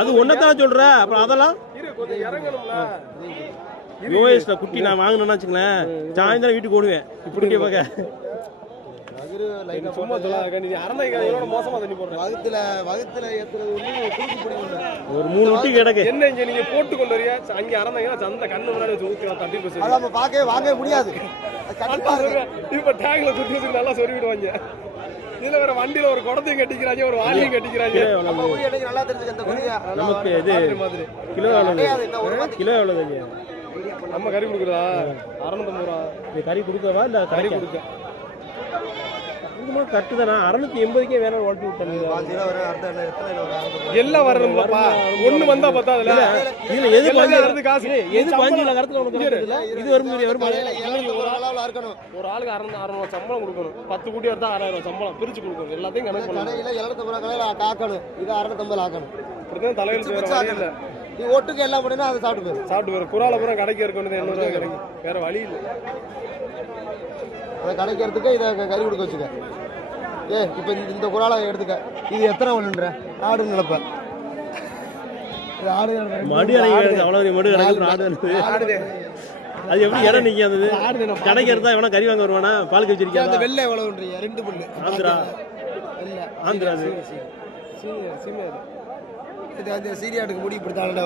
அது ஒன்னதான் சொல்ற. அப்புறம் அதெல்லாம் யோஎஸ்ல குட்டி நான் வாங்கினேன்னு வச்சுங்களேன், சாயந்தரம் வீட்டுக்கு ஓடுவேன் இப்படி பார்க்க. சும்மா ஒரு 3 குட்டி கிடக்கு. என்ன இங்க நீங்க போட்டு கொண்டு வரியா அங்க அறந்தாங்கன்னா சந்த கண்ணு முன்னாடி ஊத்தி நம்ம வாங்க முடியாது. இப்ப டேங்க்ல சுத்தி சுத்தி நல்லா சொருவிடுவாங்க. இதுல வேற வண்டியில ஒரு குடத்தையும் கட்டிக்கிறாங்க, ஒரு வாலியும் கட்டிக்கிறாங்க. நல்லா தெரிஞ்சுக்க. நமக்கு இது கிலோ எவ்வளவு? கிலோ எவ்வளவு? நம்ம கறி கொடுக்குறதா 650 ரூபா. கறி கொடுக்கவா இல்ல கறி கொடுக்க? கட்டுதானா 680க்கே வேற ஓட்டி விட்டாங்க. எல்லாம் வரணும்லப்பா, ஒண்ணு வந்தா பத்தாதுல. இதுல எது பாஞ்சு காசு, எது பாஞ்சுல கருத்துல உனக்கு தெரியல. இது வரும் ஒரு ஆளுக்கு 600 சம்பளம் கொடுக்கணும். 10 கூட்டி எடுத்தா 6000 சம்பளம் பிரிச்சு கொடுக்கணும். எல்லாத்தையும் கணக்கு பண்ணணும். கடையில 750 கடையில காக்கணும், இது 650 ஆக்கணும். இப்படிதான் தலையில் வேற இல்ல. நீ ஒட்டுக்கு எல்லாம் பண்ணினா அதை சாப்பிட்டு போயிரு. குறால பூரா கடைக்கு இருக்கணும். 800 ரூபாய் கிடைக்கு, வேற வழி இல்லை. அதை கடைக்கிறதுக்கு இதை கறி கொடுக்க வச்சுக்க. இப்போ இந்த குறாலை எடுத்துக்க. இது எத்தனை ஒண்ணுன்ற ஆடுன்னு நினைப்ப. மடு அவ்வளவு மடு ஆடு. அது எப்படி இடம் நிக்காது? கடைக்கு எடுத்தா எவனா கறி வாங்க வருவானா? பாலுக்கு வச்சிருக்கா. வெள்ளை எவ்வளவுன்றீங்க? 2 புல்லு. ஆந்திரா இது அந்த சீரியாட்டுக்கு முடி இப்படி தாண்ட